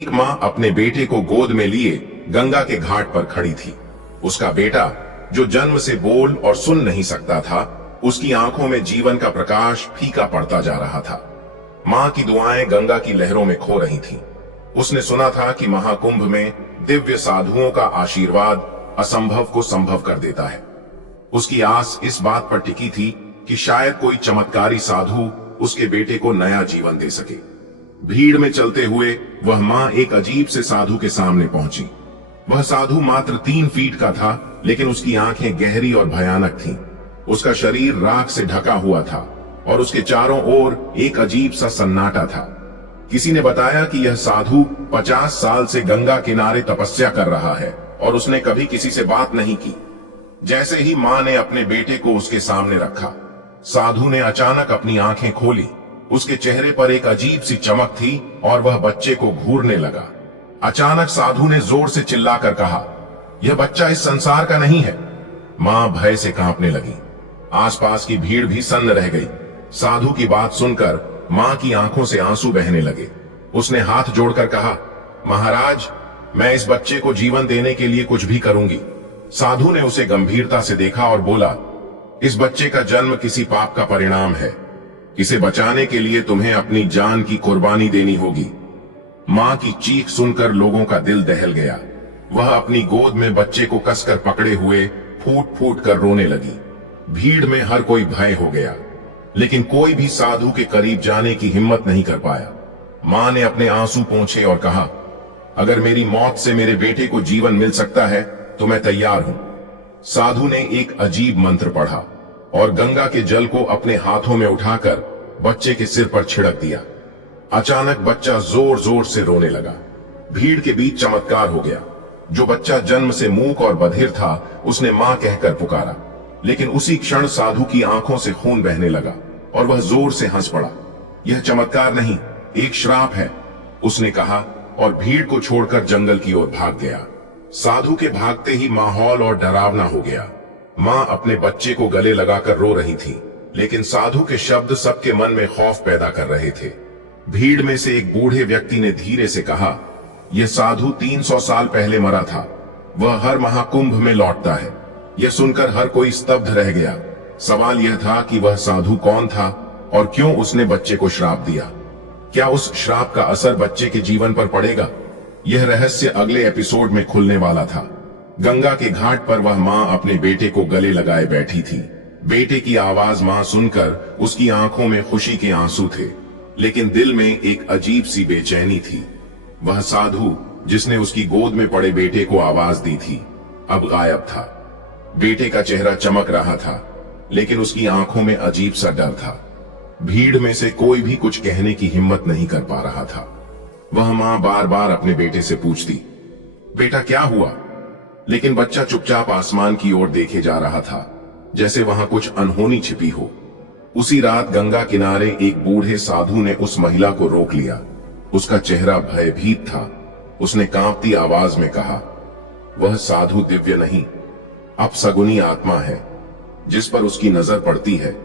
एक माँ अपने बेटे को गोद में लिए गंगा के घाट पर खड़ी थी। उसका बेटा, जो जन्म से बोल और सुन नहीं सकता था, उसकी आंखों में जीवन का प्रकाश फीका पड़ता जा रहा था। माँ की दुआएं गंगा की लहरों में खो रही थीं। उसने सुना था कि महाकुंभ में दिव्य साधुओं का आशीर्वाद असंभव को संभव कर देता है। उसकी आस इस बात पर टिकी थी कि शायद कोई चमत्कारी साधु उसके बेटे को नया जीवन दे सके। भीड़ में चलते हुए वह माँ एक अजीब से साधु के सामने पहुंची। वह साधु मात्र 3 फीट का था, लेकिन उसकी आंखें गहरी और भयानक थीं। उसका शरीर राख से ढका हुआ था और उसके चारों ओर एक अजीब सा सन्नाटा था। किसी ने बताया कि यह साधु 50 साल से गंगा किनारे तपस्या कर रहा है और उसने कभी किसी से बात नहीं की। जैसे ही माँ ने अपने बेटे को उसके सामने रखा, साधु ने अचानक अपनी आंखें खोली। उसके चेहरे पर एक अजीब सी चमक थी और वह बच्चे को घूरने लगा। अचानक साधु ने जोर से चिल्लाकर कहा, यह बच्चा इस संसार का नहीं है। मां भय से कांपने लगी। आसपास की भीड़ भी सन्न रह गई। साधु की बात सुनकर मां की आंखों से आंसू बहने लगे। उसने हाथ जोड़कर कहा, महाराज, मैं इस बच्चे को जीवन देने के लिए कुछ भी करूंगी। साधु ने उसे गंभीरता से देखा और बोला, इस बच्चे का जन्म किसी पाप का परिणाम है। इसे बचाने के लिए तुम्हें अपनी जान की कुर्बानी देनी होगी। मां की चीख सुनकर लोगों का दिल दहल गया। वह अपनी गोद में बच्चे को कसकर पकड़े हुए फूट फूट कर रोने लगी। भीड़ में हर कोई भय हो गया, लेकिन कोई भी साधु के करीब जाने की हिम्मत नहीं कर पाया। मां ने अपने आंसू पोंछे और कहा, अगर मेरी मौत से मेरे बेटे को जीवन मिल सकता है तो मैं तैयार हूं। साधु ने एक अजीब मंत्र पढ़ा और गंगा के जल को अपने हाथों में उठाकर बच्चे के सिर पर छिड़क दिया। अचानक बच्चा जोर जोर से रोने लगा। भीड़ के बीच चमत्कार हो गया। जो बच्चा जन्म से मूक और बधिर था, उसने मां कहकर पुकारा, लेकिन उसी क्षण साधु की आंखों से खून बहने लगा और वह जोर से हंस पड़ा। यह चमत्कार नहीं, एक श्राप है, उसने कहा और भीड़ को छोड़कर जंगल की ओर भाग गया। साधु के भागते ही माहौल और डरावना हो गया। मां अपने बच्चे को गले लगाकर रो रही थी, लेकिन साधु के शब्द सबके मन में खौफ पैदा कर रहे थे। भीड़ में से एक बूढ़े व्यक्ति ने धीरे से कहा, यह साधु 300 साल पहले मरा था। वह हर महाकुंभ में लौटता है। यह सुनकर हर कोई स्तब्ध रह गया। सवाल यह था कि वह साधु कौन था और क्यों उसने बच्चे को श्राप दिया। क्या उस श्राप का असर बच्चे के जीवन पर पड़ेगा? यह रहस्य अगले एपिसोड में खुलने वाला था। गंगा के घाट पर वह मां अपने बेटे को गले लगाए बैठी थी। बेटे की आवाज मां सुनकर उसकी आंखों में खुशी के आंसू थे, लेकिन दिल में एक अजीब सी बेचैनी थी। वह साधु जिसने उसकी गोद में पड़े बेटे को आवाज दी थी, अब गायब था। बेटे का चेहरा चमक रहा था, लेकिन उसकी आंखों में अजीब सा डर था। भीड़ में से कोई भी कुछ कहने की हिम्मत नहीं कर पा रहा था। वह मां बार बार अपने बेटे से पूछती, बेटा क्या हुआ? लेकिन बच्चा चुपचाप आसमान की ओर देखे जा रहा था, जैसे वहां कुछ अनहोनी छिपी हो। उसी रात गंगा किनारे एक बूढ़े साधु ने उस महिला को रोक लिया। उसका चेहरा भयभीत था। उसने कांपती आवाज में कहा, वह साधु दिव्य नहीं, अपशगुनी आत्मा है। जिस पर उसकी नजर पड़ती है,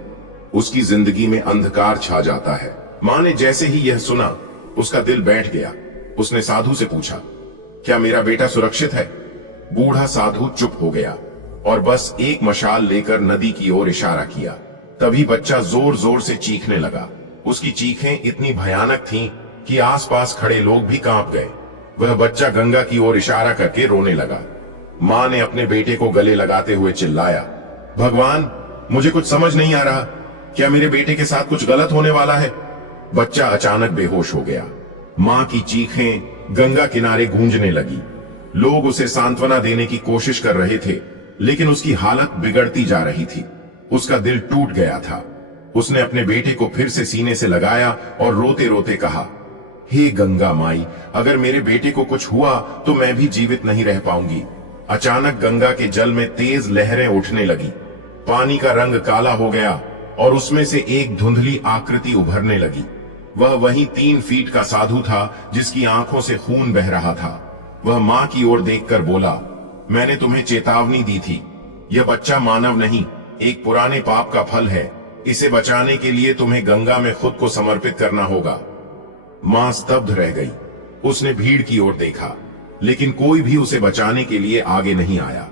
उसकी जिंदगी में अंधकार छा जाता है। मां ने जैसे ही यह सुना, उसका दिल बैठ गया। उसने साधु से पूछा, क्या मेरा बेटा सुरक्षित है? बूढ़ा साधु चुप हो गया और बस एक मशाल लेकर नदी की ओर इशारा किया। तभी बच्चा जोर जोर से चीखने लगा। उसकी चीखें इतनी भयानक थीं कि आसपास खड़े लोग भी कांप गए। वह बच्चा गंगा की ओर इशारा करके रोने लगा। मां ने अपने बेटे को गले लगाते हुए चिल्लाया, भगवान, मुझे कुछ समझ नहीं आ रहा। क्या मेरे बेटे के साथ कुछ गलत होने वाला है? बच्चा अचानक बेहोश हो गया। मां की चीखें गंगा किनारे गूंजने लगी। लोग उसे सांत्वना देने की कोशिश कर रहे थे, लेकिन उसकी हालत बिगड़ती जा रही थी। उसका दिल टूट गया था। उसने अपने बेटे को फिर से सीने से लगाया और रोते रोते कहा, हे गंगा माई, अगर मेरे बेटे को कुछ हुआ तो मैं भी जीवित नहीं रह पाऊंगी। अचानक गंगा के जल में तेज लहरें उठने लगी। पानी का रंग काला हो गया और उसमें से एक धुंधली आकृति उभरने लगी। वह वही 3 फीट का साधु था जिसकी आंखों से खून बह रहा था। वह मां की ओर देखकर बोला, मैंने तुम्हें चेतावनी दी थी। यह बच्चा मानव नहीं, एक पुराने पाप का फल है। इसे बचाने के लिए तुम्हें गंगा में खुद को समर्पित करना होगा। मां स्तब्ध रह गई। उसने भीड़ की ओर देखा, लेकिन कोई भी उसे बचाने के लिए आगे नहीं आया।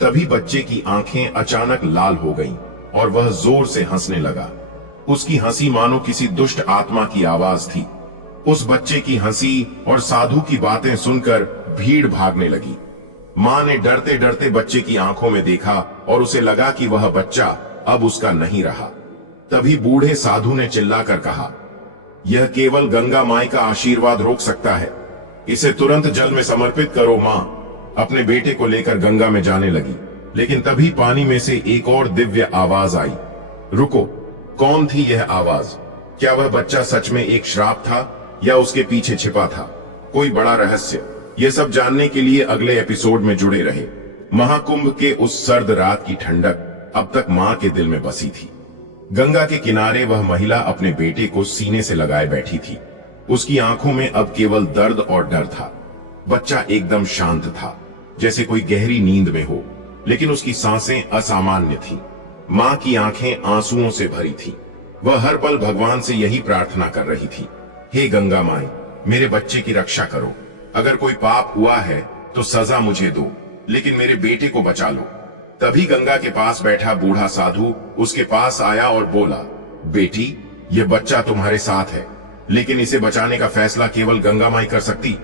तभी बच्चे की आंखें अचानक लाल हो गईं और वह जोर से हंसने लगा। उसकी हंसी मानो किसी दुष्ट आत्मा की आवाज थी। उस बच्चे की हंसी और साधु की बातें सुनकर भीड़ भागने लगी। मां ने डरते डरते बच्चे की आंखों में देखा और उसे लगा कि वह बच्चा अब उसका नहीं रहा। तभी बूढ़े साधु ने चिल्लाकर कहा, यह केवल गंगा माई का आशीर्वाद रोक सकता है। इसे तुरंत जल में समर्पित करो। मां अपने बेटे को लेकर गंगा में जाने लगी, लेकिन तभी पानी में से एक और दिव्य आवाज आई। रुको, कौन थी यह आवाज? क्या वह बच्चा सच में एक श्राप था या उसके पीछे छिपा था कोई बड़ा रहस्य? यह सब जानने के लिए अगले एपिसोड में जुड़े रहे। महाकुंभ के उस सर्द रात की ठंडक अब तक मां के दिल में बसी थी। गंगा के किनारे वह महिला अपने बेटे को सीने से लगाए बैठी थी। उसकी आंखों में अब केवल दर्द और डर था। बच्चा एकदम शांत था, जैसे कोई गहरी नींद में हो, लेकिन उसकी सांसें असामान्य थीं। मां की आंखें आंसुओं से भरी थीं। वह हर पल भगवान से यही प्रार्थना कर रही थी, हे गंगा माई, मेरे बच्चे की रक्षा करो। अगर कोई पाप हुआ है तो सजा मुझे दो, लेकिन मेरे बेटे को बचा लो। तभी गंगा के पास बैठा बूढ़ा साधु उसके पास आया और बोला, बेटी, यह बच्चा तुम्हारे साथ है, लेकिन इसे बचाने का फैसला केवल गंगा माई कर सकती।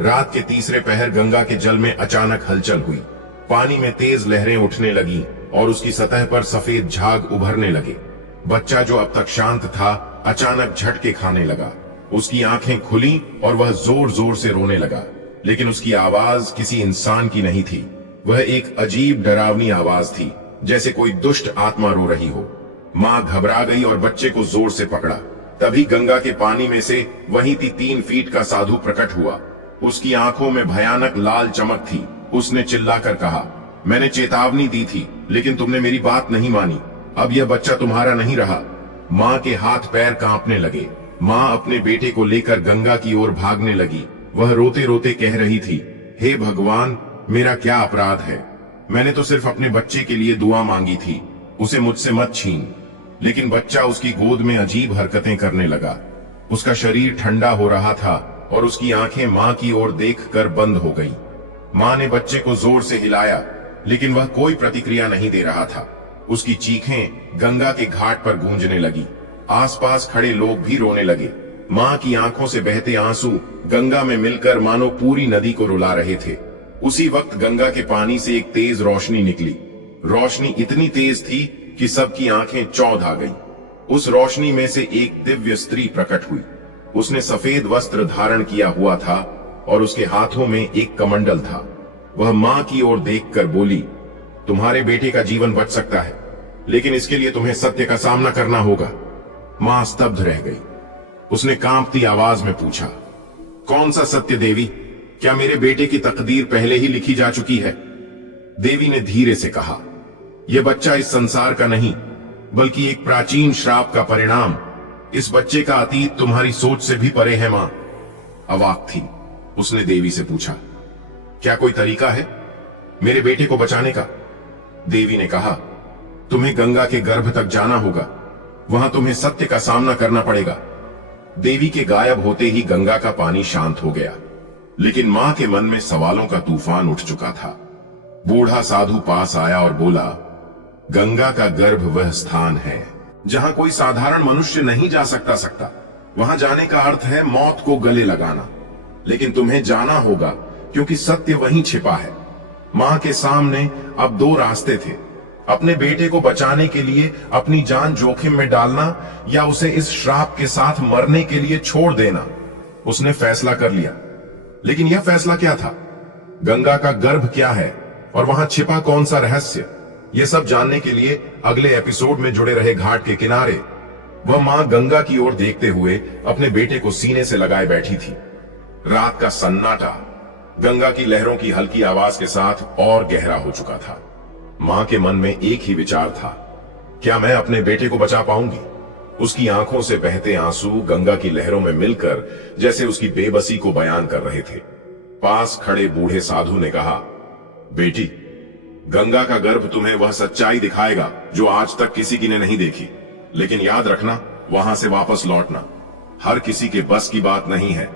रात के तीसरे पहर गंगा के जल में अचानक हलचल हुई। पानी में तेज लहरें उठने लगीं और उसकी सतह पर सफेद झाग उभरने लगे। बच्चा जो अब तक शांत था, अचानक झटके खाने लगा। उसकी आंखें खुली और वह जोर जोर से रोने लगा, लेकिन उसकी आवाज किसी इंसान की नहीं थी। वह एक अजीब डरावनी आवाज थी, जैसे कोई दुष्ट आत्मा रो रही हो। मां घबरा गई और बच्चे को जोर से पकड़ा। तभी गंगा के पानी में से वहीं 3 फीट का साधु प्रकट हुआ। उसकी आंखों में भयानक लाल चमक थी। उसने चिल्लाकर कहा, मैंने चेतावनी दी थी, लेकिन तुमने मेरी बात नहीं मानी। अब यह बच्चा तुम्हारा नहीं रहा। मां के हाथ पैर कांपने लगे। मां अपने बेटे को लेकर गंगा की ओर भागने लगी। वह रोते रोते कह रही थी, हे भगवान, मेरा क्या अपराध है? मैंने तो सिर्फ अपने बच्चे के लिए दुआ मांगी थी, उसे मुझसे मत छीन। लेकिन बच्चा उसकी गोद में अजीब हरकतें करने लगा। उसका शरीर ठंडा हो रहा था और उसकी आंखें मां की ओर देखकर बंद हो गईं। मां ने बच्चे को जोर से हिलाया, लेकिन वह कोई प्रतिक्रिया नहीं दे रहा था। उसकी चीखें गंगा के घाट पर गूंजने लगी। आसपास खड़े लोग भी रोने लगे। मां की आंखों से बहते आंसू गंगा में मिलकर मानो पूरी नदी को रुला रहे थे। उसी वक्त गंगा के पानी से एक तेज रोशनी निकली। रोशनी इतनी तेज थी कि सबकी आंखें चौंध आ गईं। उस रोशनी में से एक दिव्य स्त्री प्रकट हुई। उसने सफेद वस्त्र धारण किया हुआ था और उसके हाथों में एक कमंडल था। वह मां की ओर देखकर बोली, तुम्हारे बेटे का जीवन बच सकता है, लेकिन इसके लिए तुम्हें सत्य का सामना करना होगा। मां स्तब्ध रह गई। उसने कांपती आवाज में पूछा, कौन सा सत्य देवी? क्या मेरे बेटे की तकदीर पहले ही लिखी जा चुकी है? देवी ने धीरे से कहा, यह बच्चा इस संसार का नहीं, बल्कि एक प्राचीन श्राप का परिणाम। इस बच्चे का अतीत तुम्हारी सोच से भी परे है। मां अवाक थी। उसने देवी से पूछा, क्या कोई तरीका है मेरे बेटे को बचाने का? देवी ने कहा, तुम्हें गंगा के गर्भ तक जाना होगा। वहां तुम्हें सत्य का सामना करना पड़ेगा। देवी के गायब होते ही गंगा का पानी शांत हो गया, लेकिन मां के मन में सवालों का तूफान उठ चुका था। बूढ़ा साधु पास आया और बोला, गंगा का गर्भ वह स्थान है जहां कोई साधारण मनुष्य नहीं जा सकता। वहां जाने का अर्थ है मौत को गले लगाना। लेकिन तुम्हें जाना होगा, क्योंकि सत्य वहीं छिपा है। मां के सामने अब 2 रास्ते थे, अपने बेटे को बचाने के लिए अपनी जान जोखिम में डालना या उसे इस श्राप के साथ मरने के लिए छोड़ देना। उसने फैसला कर लिया। लेकिन यह फैसला क्या था? गंगा का गर्भ क्या है और वहां छिपा कौन सा रहस्य? यह सब जानने के लिए अगले एपिसोड में जुड़े रहे घाट के किनारे। वह मां गंगा की ओर देखते हुए अपने बेटे को सीने से लगाए बैठी थी। रात का सन्नाटा गंगा की लहरों की हल्की आवाज के साथ और गहरा हो चुका था। मां के मन में एक ही विचार था, क्या मैं अपने बेटे को बचा पाऊंगी? उसकी आंखों से बहते आंसू गंगा की लहरों में मिलकर जैसे उसकी बेबसी को बयान कर रहे थे। पास खड़े बूढ़े साधु ने कहा, बेटी, गंगा का गर्भ तुम्हें वह सच्चाई दिखाएगा जो आज तक किसी की ने नहीं देखी। लेकिन याद रखना, वहां से वापस लौटना हर किसी के बस की बात नहीं है।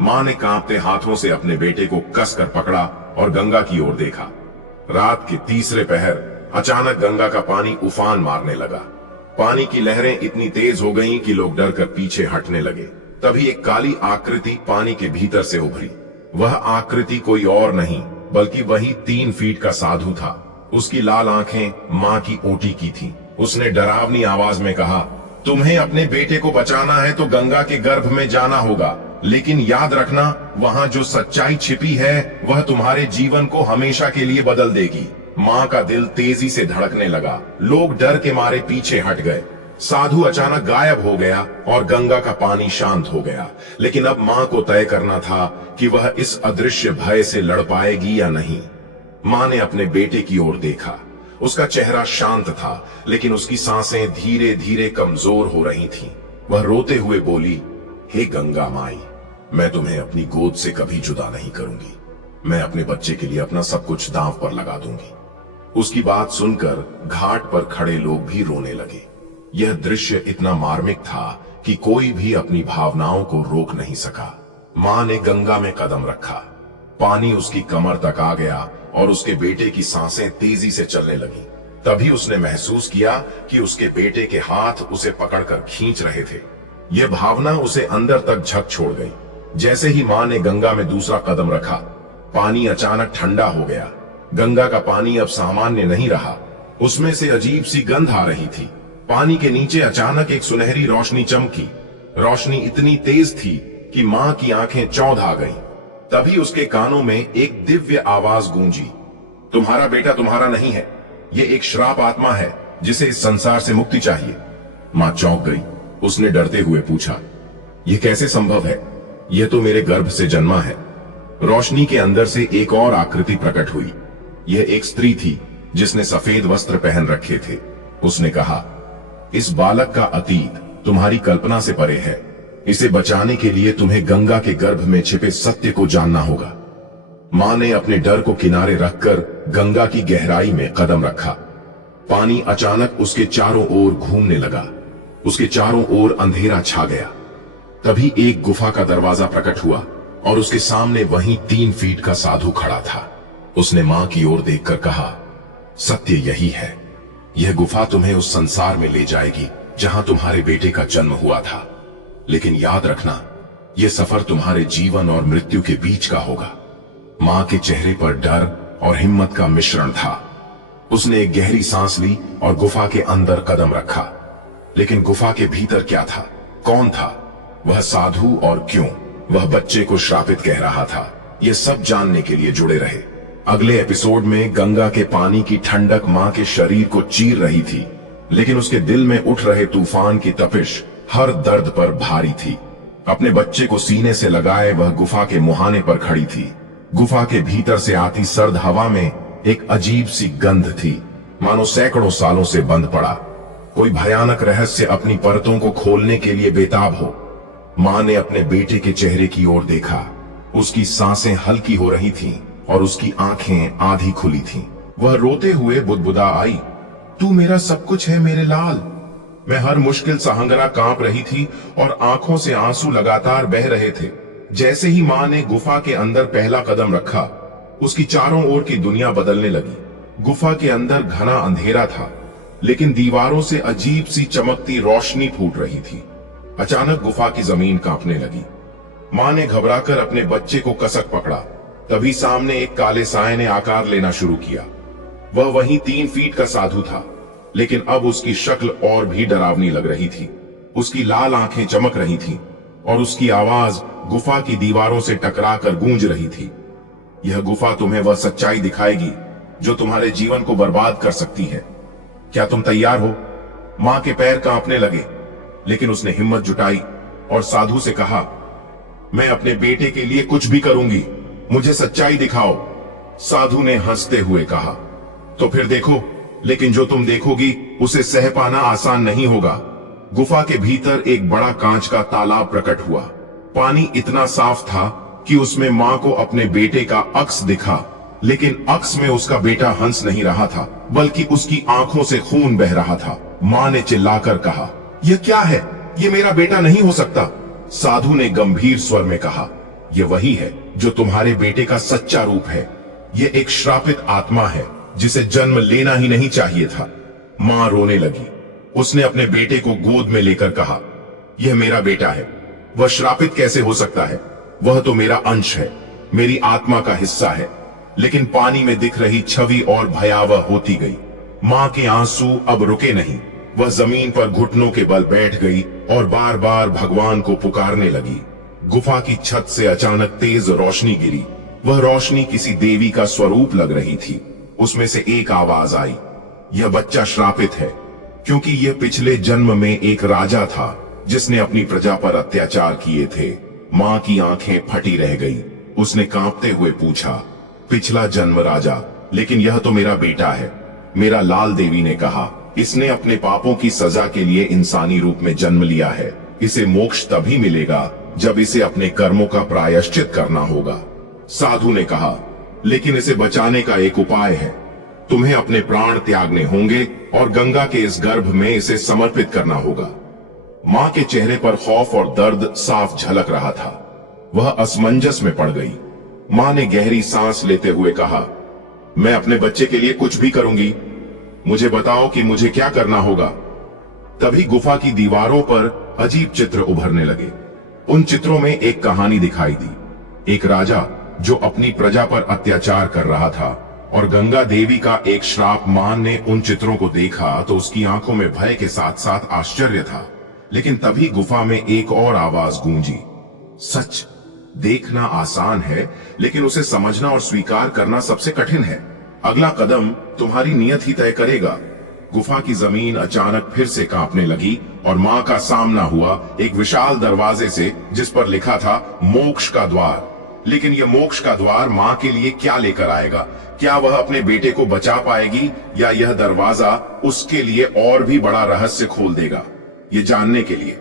मां ने कांपते हाथों से अपने बेटे को कसकर पकड़ा और गंगा की ओर देखा। रात के तीसरे पहर अचानक गंगा का पानी उफान मारने लगा। पानी की लहरें इतनी तेज हो गईं कि लोग डर कर पीछे हटने लगे। तभी एक काली आकृति पानी के भीतर से उभरी। वह आकृति कोई और नहीं बल्कि वही 3 फीट का साधु था। उसकी लाल आंखें मां की ओटी की थीं। उसने डरावनी आवाज में कहा, तुम्हें अपने बेटे को बचाना है तो गंगा के गर्भ में जाना होगा, लेकिन याद रखना वहां जो सच्चाई छिपी है वह तुम्हारे जीवन को हमेशा के लिए बदल देगी। मां का दिल तेजी से धड़कने लगा। लोग डर के मारे पीछे हट गए। साधु अचानक गायब हो गया और गंगा का पानी शांत हो गया। लेकिन अब मां को तय करना था कि वह इस अदृश्य भय से लड़ पाएगी या नहीं। मां ने अपने बेटे की ओर देखा। उसका चेहरा शांत था, लेकिन उसकी सांसें धीरे धीरे कमजोर हो रही थीं। वह रोते हुए बोली, हे गंगा माई, मैं तुम्हें अपनी गोद से कभी जुदा नहीं करूंगी। मैं अपने बच्चे के लिए अपना सब कुछ दांव पर लगा दूंगी। उसकी बात सुनकर घाट पर खड़े लोग भी रोने लगे। यह दृश्य इतना मार्मिक था कि कोई भी अपनी भावनाओं को रोक नहीं सका। मां ने गंगा में कदम रखा। पानी उसकी कमर तक आ गया और उसके बेटे की सांसें तेजी से चलने लगी। तभी उसने महसूस किया कि उसके बेटे के हाथ उसे पकड़कर खींच रहे थे। यह भावना उसे अंदर तक झक छोड़ गई। जैसे ही मां ने गंगा में दूसरा कदम रखा, पानी अचानक ठंडा हो गया। गंगा का पानी अब सामान्य नहीं रहा, उसमें से अजीब सी गंध आ रही थी। पानी के नीचे अचानक एक सुनहरी रोशनी चमकी। रोशनी इतनी तेज थी कि मां की आंखें चौंधा गईं। तभी उसके कानों में एक दिव्य आवाज गूंजी, तुम्हारा बेटा तुम्हारा नहीं है, ये एक श्राप आत्मा है जिसे इस संसार से मुक्ति चाहिए। मां चौंक गई। उसने डरते हुए पूछा, यह कैसे संभव है? यह तो मेरे गर्भ से जन्मा है। रोशनी के अंदर से एक और आकृति प्रकट हुई। यह एक स्त्री थी जिसने सफेद वस्त्र पहन रखे थे। उसने कहा, इस बालक का अतीत तुम्हारी कल्पना से परे है। इसे बचाने के लिए तुम्हें गंगा के गर्भ में छिपे सत्य को जानना होगा। मां ने अपने डर को किनारे रखकर गंगा की गहराई में कदम रखा। पानी अचानक उसके चारों ओर घूमने लगा। उसके चारों ओर अंधेरा छा गया। तभी एक गुफा का दरवाजा प्रकट हुआ और उसके सामने वहीं 3 फीट का साधु खड़ा था। उसने मां की ओर देखकर कहा, सत्य यही है। यह गुफा तुम्हें उस संसार में ले जाएगी जहां तुम्हारे बेटे का जन्म हुआ था। लेकिन याद रखना, यह सफर तुम्हारे जीवन और मृत्यु के बीच का होगा। मां के चेहरे पर डर और हिम्मत का मिश्रण था। उसने एक गहरी सांस ली और गुफा के अंदर कदम रखा। लेकिन गुफा के भीतर क्या था? कौन था वह साधु और क्यों वह बच्चे को श्रापित कह रहा था? यह सब जानने के लिए जुड़े रहे। अगले एपिसोड में गंगा के पानी की ठंडक मां के शरीर को चीर रही थी, लेकिन उसके दिल में उठ रहे तूफान की तपिश हर दर्द पर भारी थी। अपने बच्चे को सीने से लगाए वह गुफा के मुहाने पर खड़ी थी। गुफा के भीतर से आती सर्द हवा में एक अजीब सी गंध थी, मानो सैकड़ों सालों से बंद पड़ा कोई भयानक रहस्य अपनी परतों को खोलने के लिए बेताब हो। मां ने अपने बेटे के चेहरे की ओर देखा। उसकी सांसें हल्की हो रही थीं और उसकी आंखें आधी खुली थीं। वह रोते हुए बुदबुदा आई, तू मेरा सब कुछ है मेरे लाल। मैं हर मुश्किल सहंगरा कांप रही थी और आंखों से आंसू लगातार बह रहे थे। जैसे ही मां ने गुफा के अंदर पहला कदम रखा, उसकी चारों ओर की दुनिया बदलने लगी। गुफा के अंदर घना अंधेरा था, लेकिन दीवारों से अजीब सी चमकती रोशनी फूट रही थी। अचानक गुफा की जमीन कांपने लगी। मां ने घबराकर अपने बच्चे को कसक पकड़ा। तभी सामने एक काले साए ने आकार लेना शुरू किया। वह वहीं 3 फीट का साधु था, लेकिन अब उसकी शक्ल और भी डरावनी लग रही थी। उसकी लाल आंखें चमक रही थीं और उसकी आवाज गुफा की दीवारों से टकराकर गूंज रही थी। यह गुफा तुम्हें वह सच्चाई दिखाएगी जो तुम्हारे जीवन को बर्बाद कर सकती है। क्या तुम तैयार हो? मां के पैर कांपने लगे, लेकिन उसने हिम्मत जुटाई और साधु से कहा, मैं अपने बेटे के लिए कुछ भी करूंगी, मुझे सच्चाई दिखाओ। साधु ने हंसते हुए कहा, तो फिर देखो, लेकिन जो तुम देखोगी उसे सह पाना आसान नहीं होगा। गुफा के भीतर एक बड़ा कांच का तालाब प्रकट हुआ। पानी इतना साफ था कि उसमें मां को अपने बेटे का अक्स दिखा, लेकिन अक्स में उसका बेटा हंस नहीं रहा था, बल्कि उसकी आंखों से खून बह रहा था। मां ने चिल्लाकर कहा, यह क्या है? यह मेरा बेटा नहीं हो सकता। साधु ने गंभीर स्वर में कहा, ये वही है जो तुम्हारे बेटे का सच्चा रूप है। ये एक श्रापित आत्मा है जिसे जन्म लेना ही नहीं चाहिए था। मां रोने लगी। उसने अपने बेटे को गोद में लेकर कहा, यह मेरा बेटा है, वह श्रापित कैसे हो सकता है? वह तो मेरा अंश है, मेरी आत्मा का हिस्सा है। लेकिन पानी में दिख रही छवि और भयावह होती गई। मां के आंसू अब रुके नहीं। वह जमीन पर घुटनों के बल बैठ गई और बार बार भगवान को पुकारने लगी। गुफा की छत से अचानक तेज रोशनी गिरी। वह रोशनी किसी देवी का स्वरूप लग रही थी। उसमें से एक आवाज आई, यह बच्चा श्रापित है, क्योंकि यह पिछले जन्म में एक राजा था जिसने अपनी प्रजा पर अत्याचार किए थे। मां की आंखें फटी रह गई। उसने कांपते हुए पूछा, पिछला जन्म राजा, लेकिन यह तो मेरा बेटा है। मेरा लाल देवी ने कहा, इसने अपने पापों की सजा के लिए इंसानी रूप में जन्म लिया है। इसे मोक्ष तभी मिलेगा जब इसे अपने कर्मों का प्रायश्चित करना होगा। साधु ने कहा, लेकिन इसे बचाने का एक उपाय है। तुम्हें अपने प्राण त्यागने होंगे और गंगा के इस गर्भ में इसे समर्पित करना होगा। मां के चेहरे पर खौफ और दर्द साफ झलक रहा था। वह असमंजस में पड़ गई। मां ने गहरी सांस लेते हुए कहा, मैं अपने बच्चे के लिए कुछ भी करूंगी। मुझे बताओ कि मुझे क्या करना होगा। तभी गुफा की दीवारों पर अजीब चित्र उभरने लगे। उन चित्रों में एक कहानी दिखाई दी। एक राजा जो अपनी प्रजा पर अत्याचार कर रहा था और गंगा देवी का एक श्राप। मान ने उन चित्रों को देखा तो उसकी आंखों में भय के साथ साथ आश्चर्य था। लेकिन तभी गुफा में एक और आवाज गूंजी, सच देखना आसान है, लेकिन उसे समझना और स्वीकार करना सबसे कठिन है। अगला कदम तुम्हारी नियत ही तय करेगा। गुफा की जमीन अचानक फिर से कांपने लगी और मां का सामना हुआ एक विशाल दरवाजे से, जिस पर लिखा था मोक्ष का द्वार। लेकिन यह मोक्ष का द्वार मां के लिए क्या लेकर आएगा? क्या वह अपने बेटे को बचा पाएगी या यह दरवाजा उसके लिए और भी बड़ा रहस्य खोल देगा? ये जानने के लिए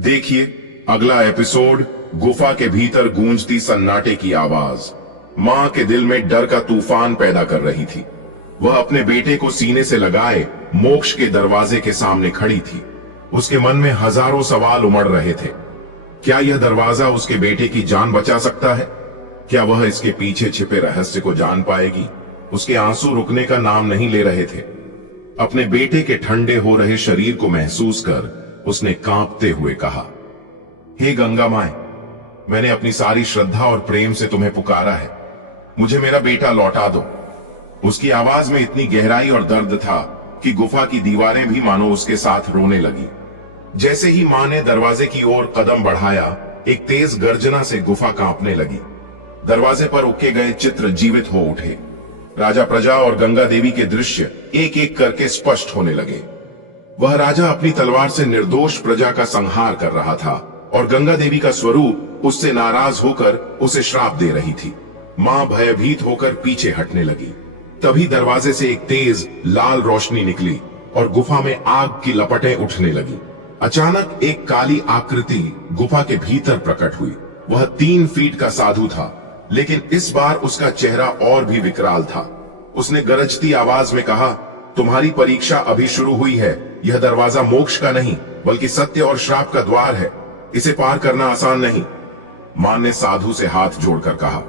देखिए अगला एपिसोड, गुफा के भीतर गूंजती सन्नाटे की आवाज मां के दिल में डर का तूफान पैदा कर रही थी। वह अपने बेटे को सीने से लगाए मोक्ष के दरवाजे के सामने खड़ी थी। उसके मन में हजारों सवाल उमड़ रहे थे। क्या यह दरवाजा उसके बेटे की जान बचा सकता है? क्या वह इसके पीछे छिपे रहस्य को जान पाएगी? उसके आंसू रुकने का नाम नहीं ले रहे थे। अपने बेटे के ठंडे हो रहे शरीर को महसूस कर उसने कांपते हुए कहा, हे गंगा माए, मैंने अपनी सारी श्रद्धा और प्रेम से तुम्हें पुकारा है। मुझे मेरा बेटा लौटा दो। उसकी आवाज में इतनी गहराई और दर्द था कि गुफा की दीवारें भी मानो उसके साथ रोने लगी। जैसे ही मां ने दरवाजे की ओर कदम बढ़ाया, एक तेज गर्जना से गुफा कांपने लगी। दरवाजे पर उके गए चित्र जीवित हो उठे। राजा प्रजा और गंगा देवी के दृश्य एक एक करके स्पष्ट होने लगे। वह राजा अपनी तलवार से निर्दोष प्रजा का संहार कर रहा था और गंगा देवी का स्वरूप उससे नाराज होकर उसे श्राप दे रही थी। मां भयभीत होकर पीछे हटने लगी। तभी दरवाजे से एक तेज लाल रोशनी निकली और गुफा में आग की लपटें उठने लगी। अचानक एक काली आकृति गुफा के भीतर प्रकट हुई। वह 3 फीट का साधु था, लेकिन इस बार उसका चेहरा और भी विकराल था। उसने गरजती आवाज में कहा, तुम्हारी परीक्षा अभी शुरू हुई है। यह दरवाजा मोक्ष का नहीं बल्कि सत्य और श्राप का द्वार है। इसे पार करना आसान नहीं। मां ने साधु से हाथ जोड़कर कहा,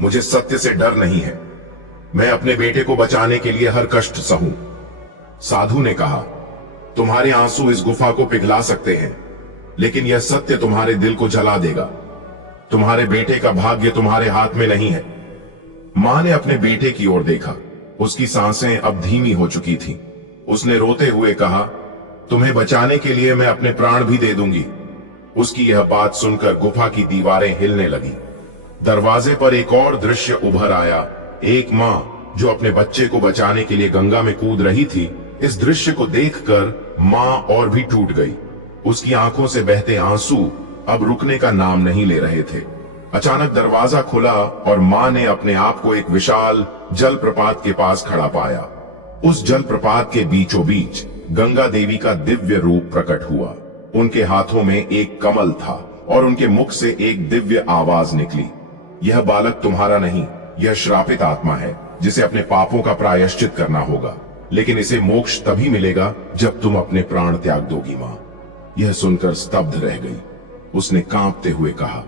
मुझे सत्य से डर नहीं है। मैं अपने बेटे को बचाने के लिए हर कष्ट सहूं। साधु ने कहा, तुम्हारे आंसू इस गुफा को पिघला सकते हैं, लेकिन यह सत्य तुम्हारे दिल को जला देगा। तुम्हारे बेटे का भाग्य तुम्हारे हाथ में नहीं है। मां ने अपने बेटे की ओर देखा। उसकी सांसें अब धीमी हो चुकी थीं। उसने रोते हुए कहा, तुम्हें बचाने के लिए मैं अपने प्राण भी दे दूंगी। उसकी यह बात सुनकर गुफा की दीवारें हिलने लगी। दरवाजे पर एक और दृश्य उभर आया। एक मां जो अपने बच्चे को बचाने के लिए गंगा में कूद रही थी। इस दृश्य को देखकर मां और भी टूट गई। उसकी आंखों से बहते आंसू अब रुकने का नाम नहीं ले रहे थे। अचानक दरवाजा खुला और मां ने अपने आप को एक विशाल जलप्रपात के पास खड़ा पाया। उस जलप्रपात के बीचों बीच गंगा देवी का दिव्य रूप प्रकट हुआ। उनके हाथों में एक कमल था और उनके मुख से एक दिव्य आवाज निकली, यह बालक तुम्हारा नहीं, यह श्रापित आत्मा है जिसे अपने पापों का प्रायश्चित करना होगा। लेकिन इसे मोक्ष तभी मिलेगा जब तुम अपने प्राण त्याग दोगी। मां यह सुनकर स्तब्ध रह गई। उसने कांपते हुए कहा,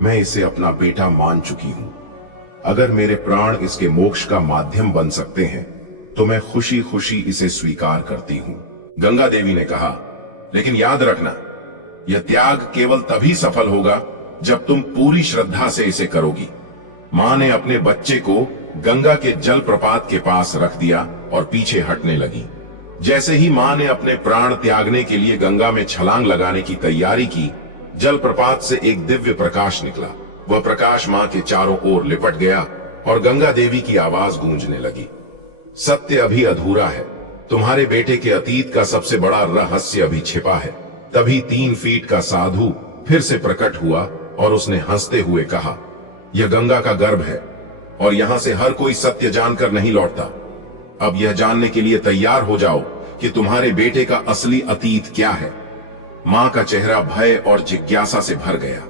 मैं इसे अपना बेटा मान चुकी हूं। अगर मेरे प्राण इसके मोक्ष का माध्यम बन सकते हैं तो मैं खुशी खुशी इसे स्वीकार करती हूं। गंगा देवी ने कहा, लेकिन याद रखना, यह त्याग केवल तभी सफल होगा जब तुम पूरी श्रद्धा से इसे करोगी। मां ने अपने बच्चे को गंगा के जल प्रपात के पास रख दिया और पीछे हटने लगी। जैसे ही मां ने अपने प्राण त्यागने के लिए गंगा में छलांग लगाने की तैयारी की, जल प्रपात से एक दिव्य प्रकाश निकला। वह प्रकाश मां के चारों ओर लिपट गया और गंगा देवी की आवाज गूंजने लगी, सत्य अभी अधूरा है, तुम्हारे बेटे के अतीत का सबसे बड़ा रहस्य अभी छिपा है। तभी 3 फीट का साधु फिर से प्रकट हुआ और उसने हंसते हुए कहा, यह गंगा का गर्भ है और यहां से हर कोई सत्य जानकर नहीं लौटता। अब यह जानने के लिए तैयार हो जाओ कि तुम्हारे बेटे का असली अतीत क्या है। मां का चेहरा भय और जिज्ञासा से भर गया।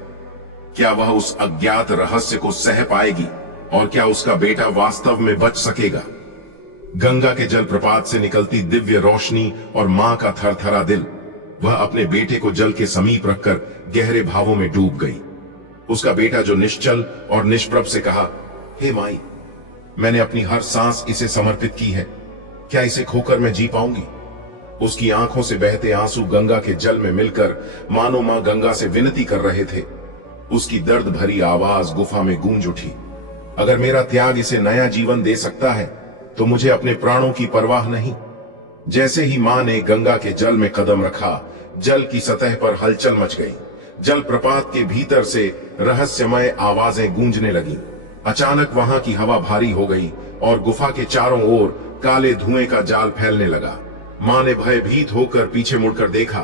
क्या वह उस अज्ञात रहस्य को सह पाएगी और क्या उसका बेटा वास्तव में बच सकेगा? गंगा के जलप्रपात से निकलती दिव्य रोशनी और मां का थरथरा दिल, वह अपने बेटे को जल के समीप रखकर गहरे भावों में डूब गई। उसका बेटा जो निश्चल और निष्प्रभ से कहा, हे माई, मैंने अपनी हर सांस इसे समर्पित की है, क्या इसे खोकर मैं जी पाऊंगी? उसकी आंखों से बहते आंसू गंगा के जल में मिलकर मानो मां गंगा से विनती कर रहे थे। उसकी दर्द भरी आवाज गुफा में गूंज उठी, अगर मेरा त्याग इसे नया जीवन दे सकता है तो मुझे अपने प्राणों की परवाह नहीं। जैसे ही मां ने गंगा के जल में कदम रखा, जल की सतह पर हलचल मच गई। जल प्रपात के भीतर से रहस्यमय आवाजें गूंजने लगीं। अचानक वहां की हवा भारी हो गई और गुफा के चारों ओर काले धुएं का जाल फैलने लगा। मां ने भयभीत होकर पीछे मुड़कर देखा,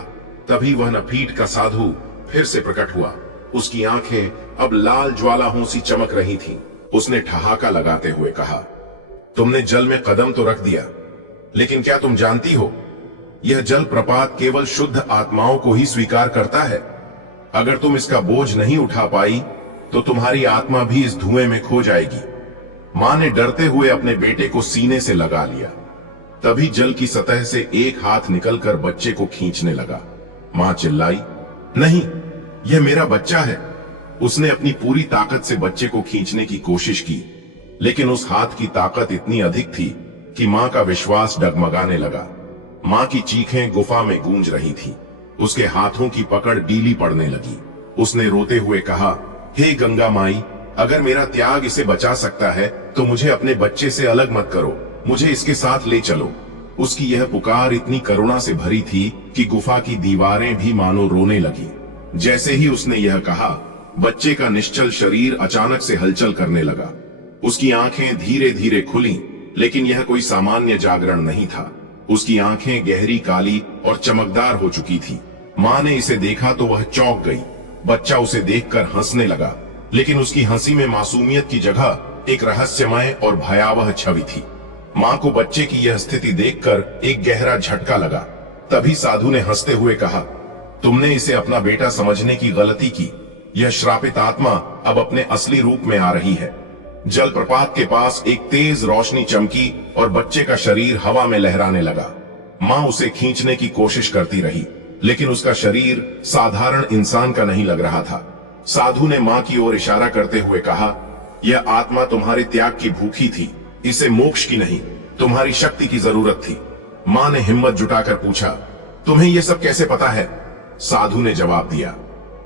तभी वह नफीट का साधु फिर से प्रकट हुआ। उसकी आंखें अब लाल ज्वालाओं सी चमक रही थीं। उसने ठहाका लगाते हुए कहा, तुमने जल में कदम तो रख दिया, लेकिन क्या तुम जानती हो, यह जल प्रपात केवल शुद्ध आत्माओं को ही स्वीकार करता है। अगर तुम इसका बोझ नहीं उठा पाई तो तुम्हारी आत्मा भी इस धुएं में खो जाएगी। मां ने डरते हुए अपने बेटे को सीने से लगा लिया। तभी जल की सतह से एक हाथ निकलकर बच्चे को खींचने लगा। मां चिल्लाई, नहीं, यह मेरा बच्चा है। उसने अपनी पूरी ताकत से बच्चे को खींचने की कोशिश की, लेकिन उस हाथ की ताकत इतनी अधिक थी कि मां का विश्वास डगमगाने लगा। मां की चीखें गुफा में गूंज रही थी। उसके हाथों की पकड़ ढीली पड़ने लगी। उसने रोते हुए कहा, हे गंगा माई, अगर मेरा त्याग इसे बचा सकता है तो मुझे अपने बच्चे से अलग मत करो, मुझे इसके साथ ले चलो। उसकी यह पुकार इतनी करुणा से भरी थी कि गुफा की दीवारें भी मानो रोने लगी। जैसे ही उसने यह कहा, बच्चे का निश्चल शरीर अचानक से हलचल करने लगा। उसकी आंखें धीरे धीरे खुली, लेकिन यह कोई सामान्य जागरण नहीं था। उसकी आंखें गहरी काली और चमकदार हो चुकी थी। मां ने इसे देखा तो वह चौंक गई। बच्चा उसे देखकर हंसने लगा, लेकिन उसकी हंसी में मासूमियत की जगह एक रहस्यमय और भयावह छवि थी। मां को बच्चे की यह स्थिति देखकर एक गहरा झटका लगा। तभी साधु ने हंसते हुए कहा, तुमने इसे अपना बेटा समझने की गलती की। यह श्रापित आत्मा अब अपने असली रूप में आ रही है। जलप्रपात के पास एक तेज रोशनी चमकी और बच्चे का शरीर हवा में लहराने लगा। मां उसे खींचने की कोशिश करती रही, लेकिन उसका शरीर साधारण इंसान का नहीं लग रहा था। साधु ने मां की ओर इशारा करते हुए कहा, यह आत्मा तुम्हारे त्याग की भूखी थी, इसे मोक्ष की नहीं, तुम्हारी शक्ति की जरूरत थी। मां ने हिम्मत जुटाकर पूछा, तुम्हें यह सब कैसे पता है? साधु ने जवाब दिया,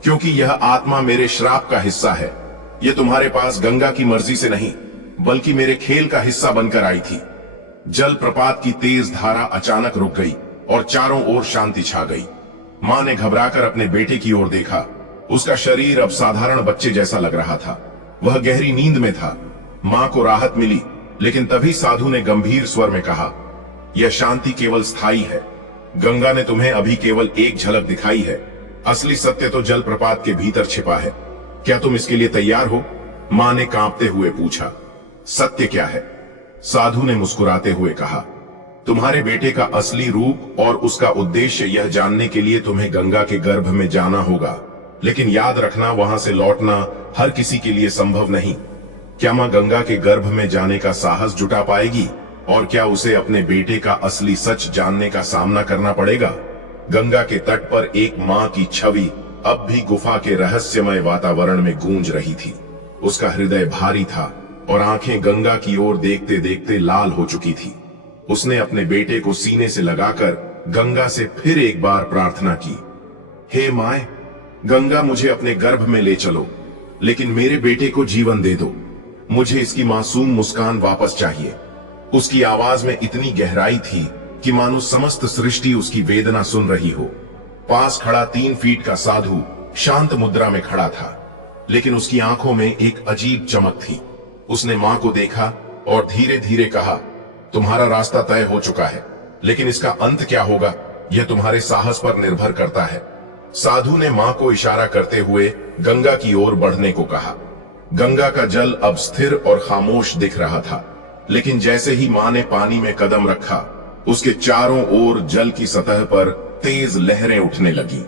क्योंकि यह आत्मा मेरे श्राप का हिस्सा है। यह तुम्हारे पास गंगा की मर्जी से नहीं, बल्कि मेरे खेल का हिस्सा बनकर आई थी। जल प्रपात की तेज धारा अचानक रुक गई और चारों ओर शांति छा गई। मां ने घबराकर अपने बेटे की ओर देखा। उसका शरीर अब साधारण बच्चे जैसा लग रहा था। वह गहरी नींद में था। मां को राहत मिली, लेकिन तभी साधु ने गंभीर स्वर में कहा, यह शांति केवल स्थायी है। गंगा ने तुम्हें अभी केवल एक झलक दिखाई है, असली सत्य तो जल प्रपात के भीतर छिपा है। क्या तुम इसके लिए तैयार हो? मां ने कांपते हुए पूछा। सत्य क्या है? साधु ने मुस्कुराते हुए कहा, तुम्हारे बेटे का असली रूप और उसका उद्देश्य यह जानने के लिए तुम्हें गंगा के गर्भ में जाना होगा, लेकिन याद रखना, वहां से लौटना हर किसी के लिए संभव नहीं। क्या मां गंगा के गर्भ में जाने का साहस जुटा पाएगी? और क्या उसे अपने बेटे का असली सच जानने का सामना करना पड़ेगा? गंगा के तट पर एक मां की छवि अब भी गुफा के रहस्यमय वातावरण में गूंज रही थी। उसका हृदय भारी था और आंखें गंगा की ओर देखते देखते लाल हो चुकी थी। उसने अपने बेटे को सीने से लगाकर गंगा से फिर एक बार प्रार्थना की, हे माए, गंगा मुझे अपने गर्भ में ले चलो, लेकिन मेरे बेटे को जीवन दे दो। मुझे इसकी मासूम मुस्कान वापस चाहिए। उसकी आवाज में इतनी गहराई थी कि मानो समस्त सृष्टि उसकी वेदना सुन रही हो। पास खड़ा 3 फीट का साधु शांत मुद्रा में खड़ा था, लेकिन उसकी आंखों में एक अजीब चमक थी। उसने मां को देखा और धीरे धीरे कहा, तुम्हारा रास्ता तय हो चुका है, लेकिन इसका अंत क्या होगा यह तुम्हारे साहस पर निर्भर करता है। साधु ने मां को इशारा करते हुए गंगा की ओर बढ़ने को कहा। गंगा का जल अब स्थिर और खामोश दिख रहा था, लेकिन जैसे ही मां ने पानी में कदम रखा, उसके चारों ओर जल की सतह पर तेज लहरें उठने लगी।